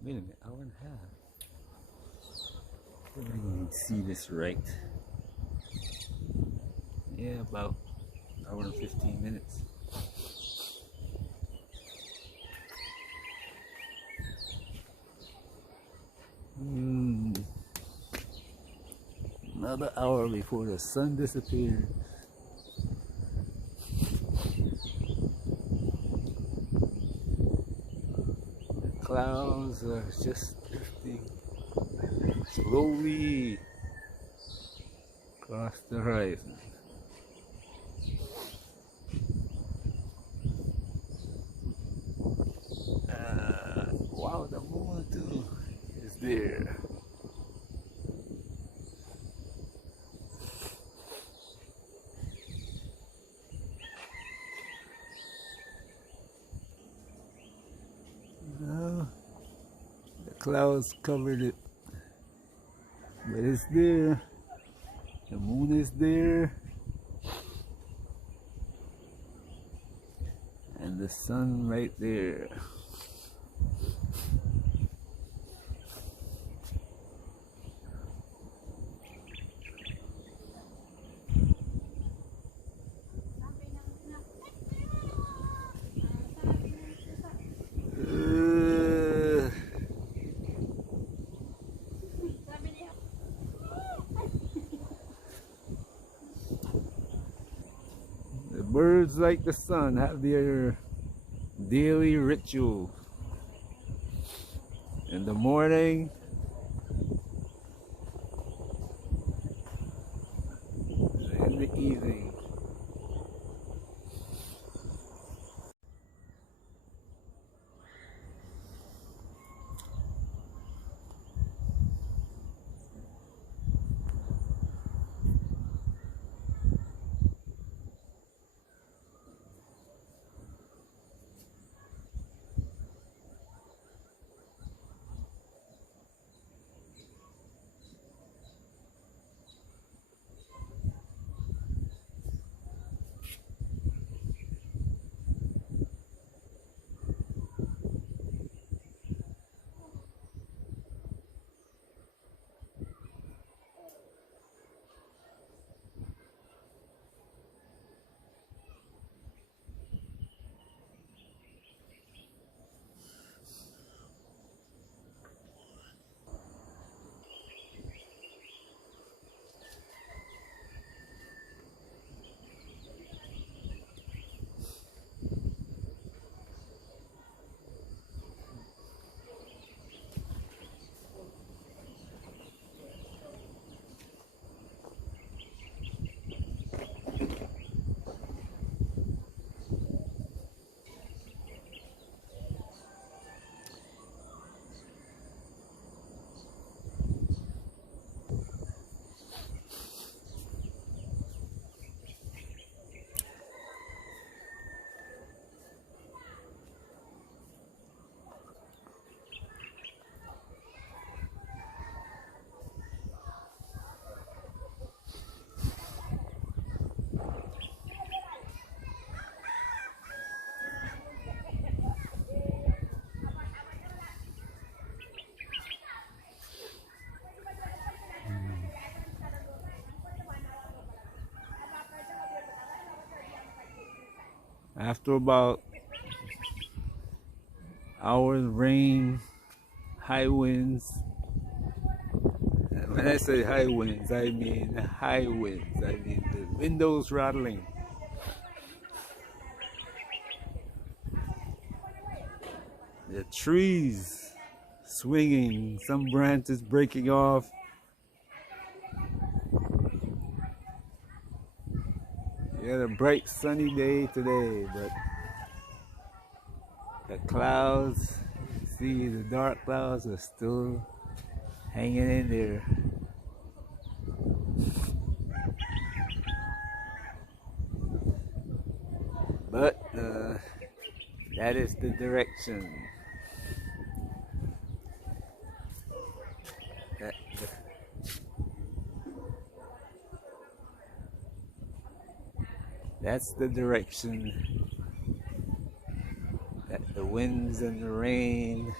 Wait a minute, hour and a half. Let me see this right. Yeah, about hour and 15 minutes. Another hour before the sun disappears. The clouds are just drifting slowly across the horizon. Wow, the moon too is there. The clouds covered it, but it's there. The moon is there, and the sun right there. The birds, like the sun, have their daily ritual. In the morning, and in the evening. After about hours of rain, high winds. And when I say high winds, I mean high winds. I mean the windows rattling. The trees swinging, some branches breaking off. We had a bright sunny day today, but the clouds, see the dark clouds are still hanging in there. But that is the direction. That's the direction that the winds and the rain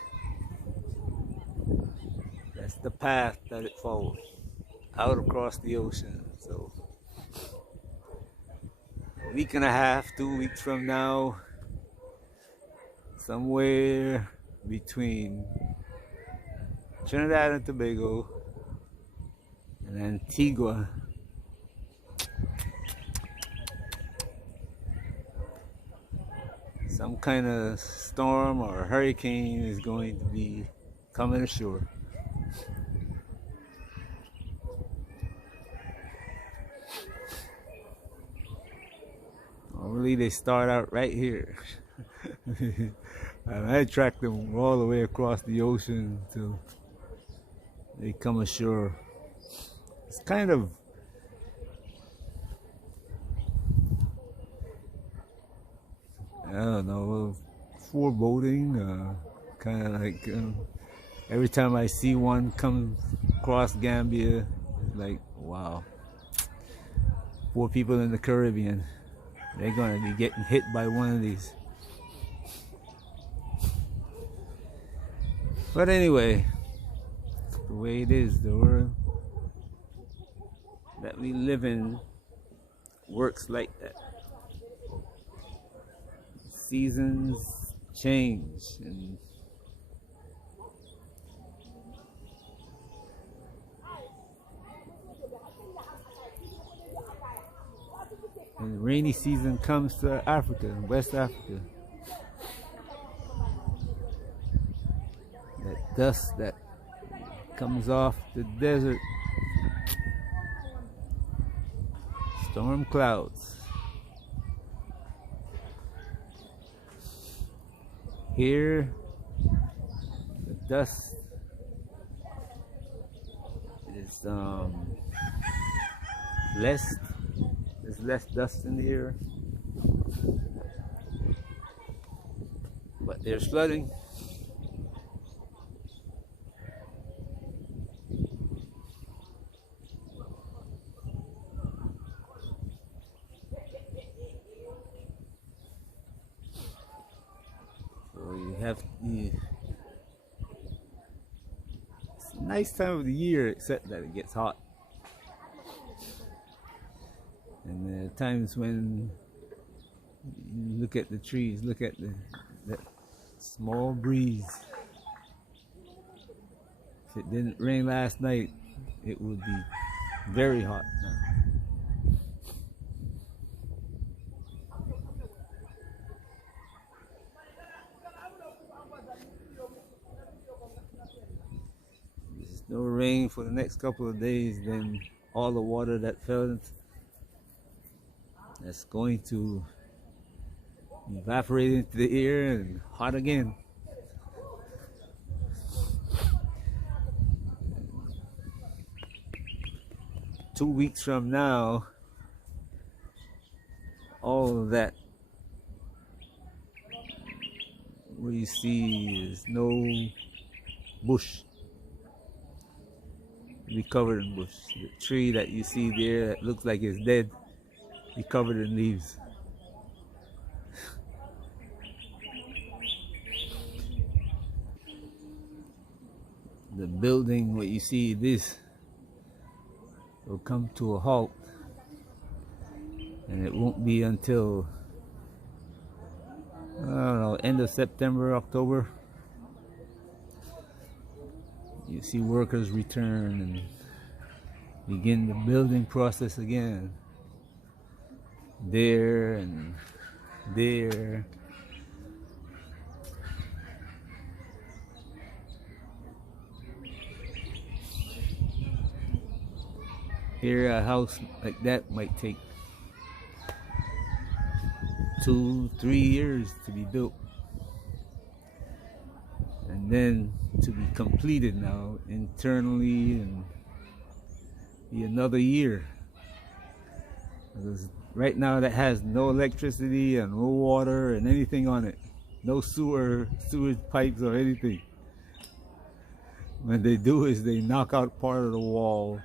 path that it followed out across the ocean. So a week and a half, 2 weeks from now, somewhere between Trinidad and Tobago and Antigua, some kind of storm or hurricane is going to be coming ashore. Normally they start out right here. And I track them all the way across the ocean until they come ashore. It's kind of I don't know, foreboding, kind of like every time I see one come across Gambia, like, wow, poor people in the Caribbean, they're going to be getting hit by one of these. But anyway, the way it is, the world that we live in works like that. Seasons change, and when the rainy season comes to Africa, West Africa, that dust that comes off the desert, storm clouds. Here, the dust is less. There's less dust in the air, but there's flooding. It's a nice time of the year, except that it gets hot. And there are times when you look at the trees, look at that small breeze. If it didn't rain last night, it would be very hot now. No rain for the next couple of days, then all the water that fell, that's going to evaporate into the air and hot again. And 2 weeks from now, all of that what you see is no bush. Be covered in bush. The tree that you see there that looks like it's dead, be covered in leaves. The building, what you see, this will come to a halt, and it won't be until I don't know, end of September, October. You see workers return and begin the building process again. There and there. Here, a house like that might take 2-3 years to be built, and then to be completed now internally, and be another year. Because right now that has no electricity and no water and anything on it, no sewage pipes or anything. What they do is they knock out part of the wall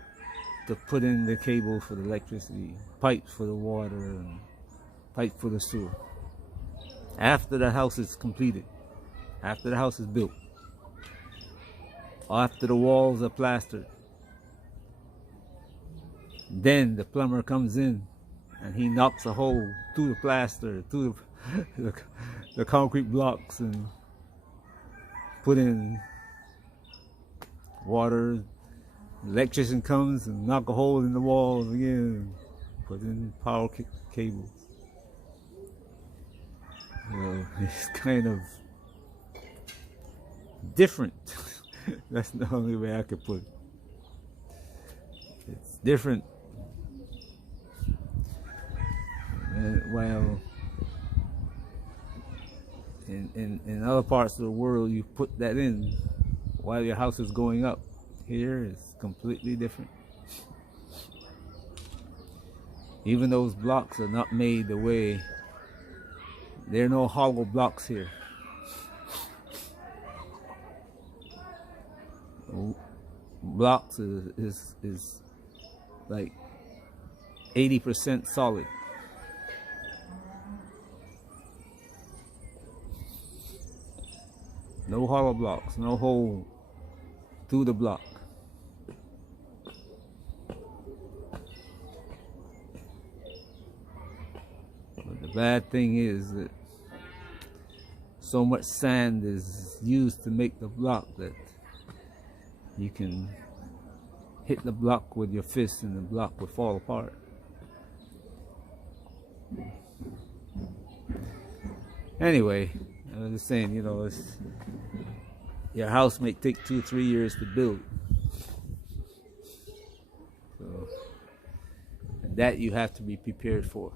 to put in the cable for the electricity, pipes for the water, and pipes for the sewer. After the house is completed, after the house is built, after the walls are plastered. Then the plumber comes in and he knocks a hole through the plaster, through the concrete blocks, and put in water. The electrician comes and knock a hole in the walls again, put in power cables. You know, it's kind of different. That's the only way I could put it. It's different. Well, in other parts of the world, you put that in while your house is going up. Here, it's completely different. Even those blocks are not made the way. There are no hollow blocks here. Blocks is like 80% solid. No hollow blocks, no hole through the block. But the bad thing is that so much sand is used to make the block that you can hit the block with your fist and the block will fall apart. Anyway, I was just saying, you know, your house may take 2 or 3 years to build. So that you have to be prepared for.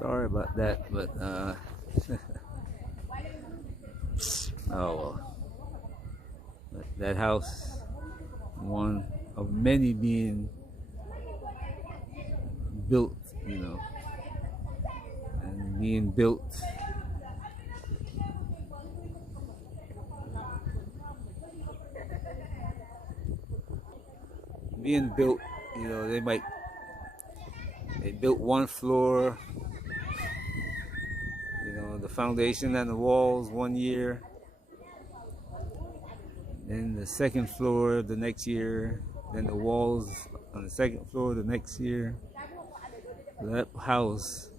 Sorry about that, but oh well. That house, one of many being built, you know, and being built you know, they built one floor, you know, the foundation and the walls 1 year, then the second floor the next year, then the walls on the second floor the next year. That house,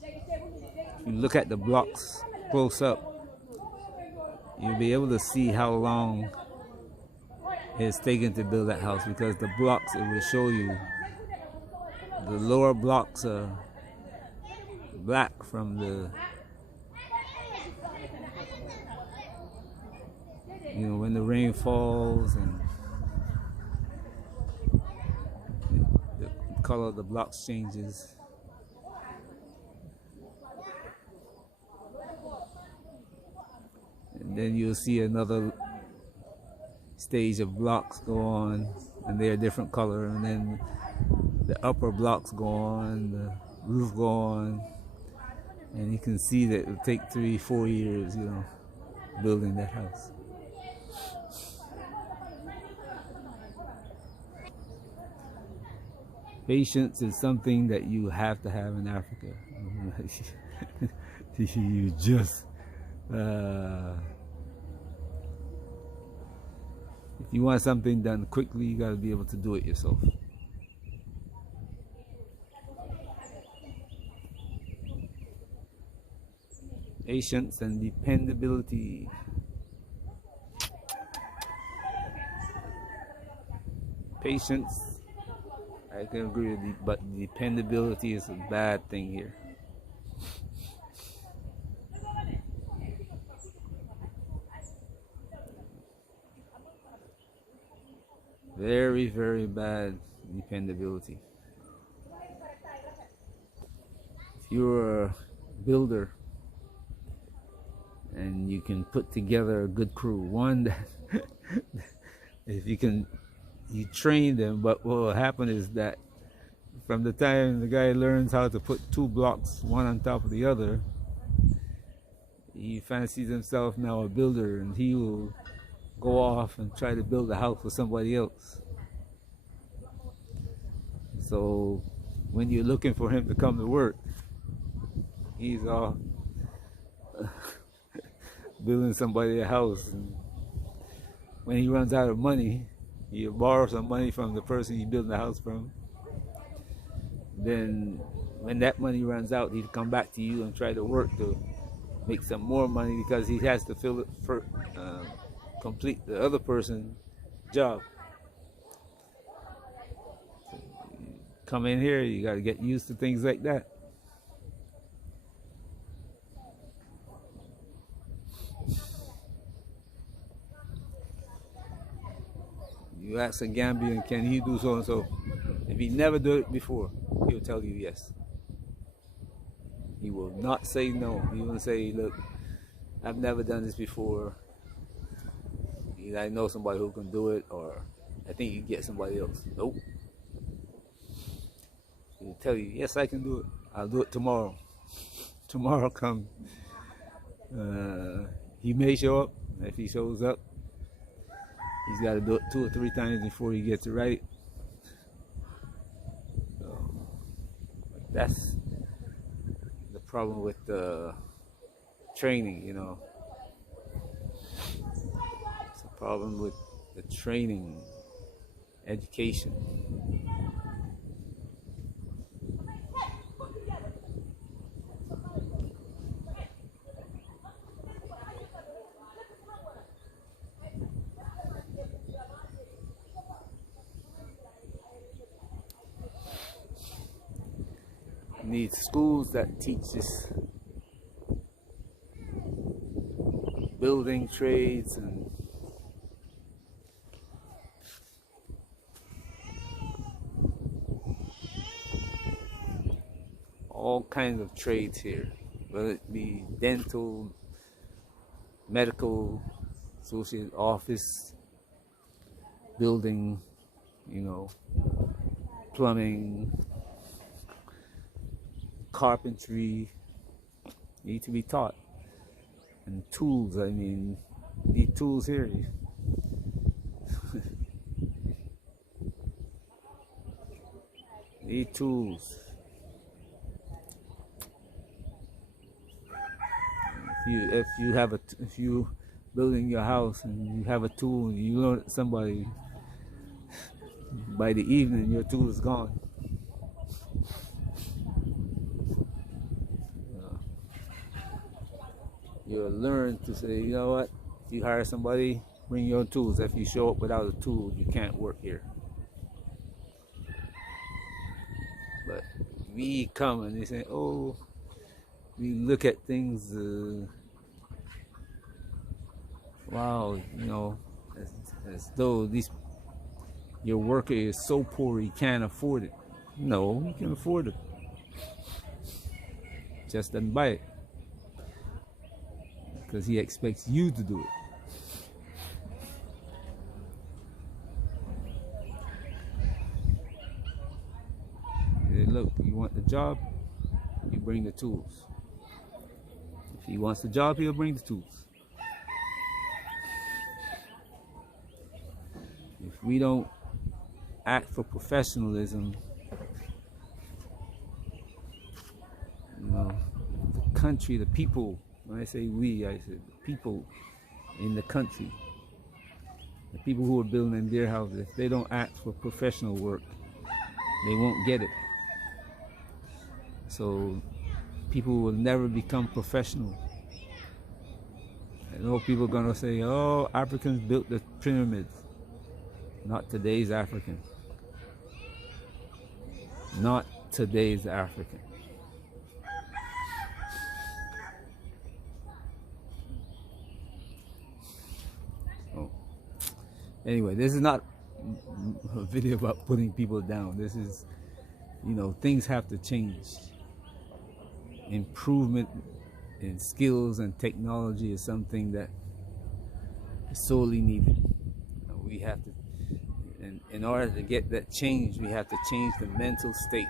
if you look at the blocks close up, you'll be able to see how long it's taken to build that house, because the blocks, it will show you the lower blocks are black from the, you know, when the rain falls, and the color of the blocks changes. And then you'll see another stage of blocks go on, and they're a different color, and then the upper blocks go on, the roof go on, and you can see that it'll take 3-4 years, you know, building that house. Patience is something that you have to have in Africa. You just if you want something done quickly, you got to be able to do it yourself. Patience and dependability. Patience, I can agree with you, but dependability is a bad thing here. Very, very bad dependability. If you're a builder and you can put together a good crew, one that if you train them, but what will happen is that from the time the guy learns how to put two blocks one on top of the other, he fancies himself now a builder, and he will go off and try to build a house for somebody else. So when you're looking for him to come to work, he's off building somebody a house, and when he runs out of money, you borrow some money from the person you're building the house from. Then when that money runs out, he'll come back to you and try to work to make some more money, because he has to fill it for complete the other person's job. Come in here, you got to get used to things like that. You ask a Gambian, can he do so and so? If he never did it before, he'll tell you yes. He will not say no. He will say, look, I've never done this before. I know somebody who can do it, or I think you can get somebody else. Nope. He'll tell you, yes, I can do it. I'll do it tomorrow. Tomorrow come. He may show up. If he shows up, he's got to do it 2 or 3 times before he gets it right. So that's the problem with the training, you know. It's a problem with the training, education. Need schools that teach this building trades and all kinds of trades here, whether it be dental, medical, associate office, building, you know, plumbing, carpentry, need to be taught. And tools, I mean, need tools here. Need tools. If you building your house and you have a tool and you learn somebody, by the evening your tool is gone. You'll learn to say, you know what, if you hire somebody, bring your tools. If you show up without a tool, you can't work here. But we come and they say, oh, we look at things, wow, you know, as though your worker is so poor he can't afford it. No, he can afford it. Just doesn't buy it, because he expects you to do it. Look, you want the job, you bring the tools. If he wants the job, he'll bring the tools. If we don't act for professionalism, you know, the country, the people, when I say we, I said the people in the country, the people who are building their houses, if they don't act for professional work, they won't get it. So people will never become professional. I know people are going to say, oh, Africans built the pyramids. Not today's African. Not today's African. Oh. Anyway, this is not a video about putting people down. This is, you know, things have to change. Improvement in skills and technology is something that is sorely needed. We have to, in order to get that change, we have to change the mental state.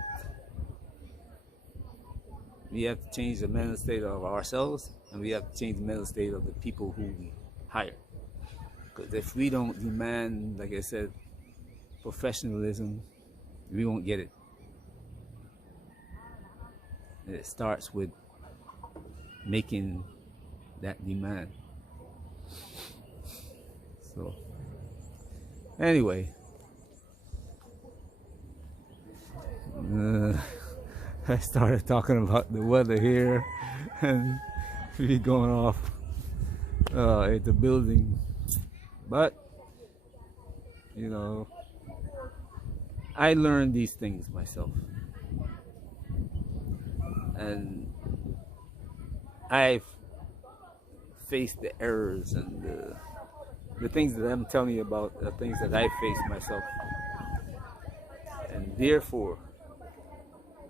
We have to change the mental state of ourselves, and we have to change the mental state of the people who we hire. Because if we don't demand, like I said, professionalism, we won't get it. And it starts with making that demand. So, anyway, I started talking about the weather here, and we going off at the building. But, you know, I learned these things myself. And I've faced the errors and the things that I'm telling you about, the things that I faced myself. And therefore,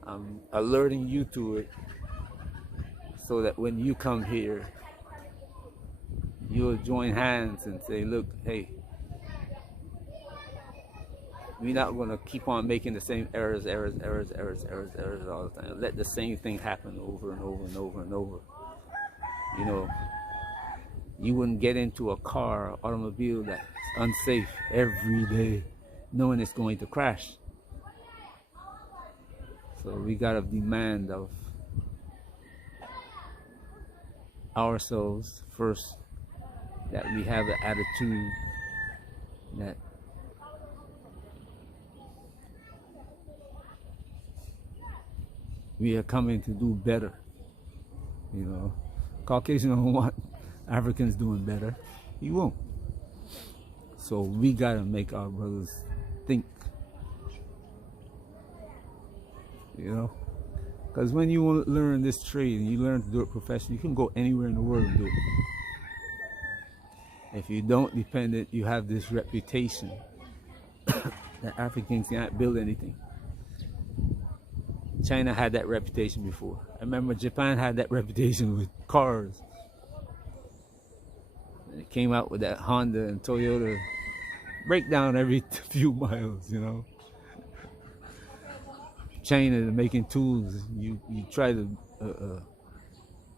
I'm alerting you to it so that when you come here, you'll join hands and say, look, hey, we're not going to keep on making the same errors all the time. Let the same thing happen over and over and over and over. You know, you wouldn't get into a car, automobile that's unsafe every day, knowing it's going to crash. So we got a demand of ourselves first, that we have the attitude that we are coming to do better. You know, Caucasian don't want Africans doing better. He won't. So we gotta make our brothers think. You know, because when you learn this trade and you learn to do it professionally, you can go anywhere in the world and do it. If you don't depend it, you have this reputation that Africans can't build anything. China had that reputation before. I remember Japan had that reputation with cars. And it came out with that Honda and Toyota breakdown every few miles, you know. China making tools. You try to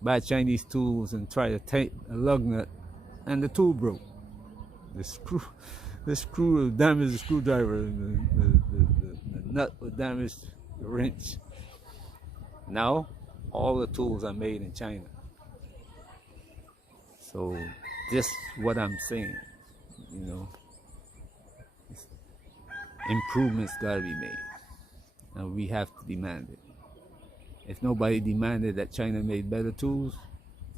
buy Chinese tools and try to take a lug nut, and the tool broke. The screw damaged the screwdriver, and the nut would damage the wrench. Now, all the tools are made in China. So, just what I'm saying, you know, improvements gotta be made, and we have to demand it. If nobody demanded that China made better tools,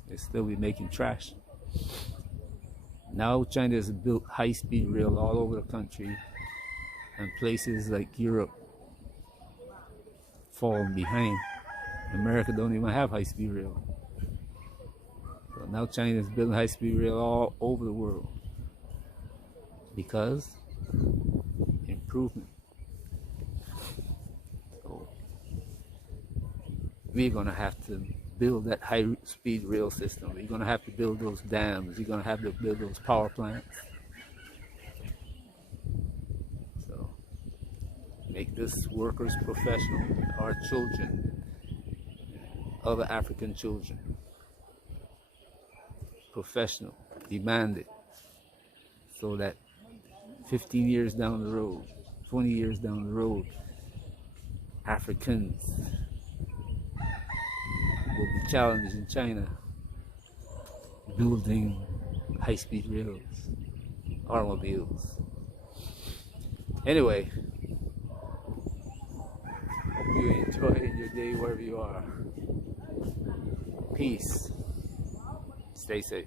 they'd still be making trash. Now China has built high-speed rail all over the country, and places like Europe fall behind. America don't even have high-speed rail. So now China is building high-speed rail all over the world because improvement. So we're gonna have to build that high-speed rail system. We're gonna have to build those dams. We're gonna have to build those power plants. So make this workers professional. Our children, other African children, professional, demand it, so that 15 years down the road, 20 years down the road, Africans will be challenged in China building high-speed rails, automobiles. Anyway, hope you enjoy your day wherever you are. Peace. Stay safe.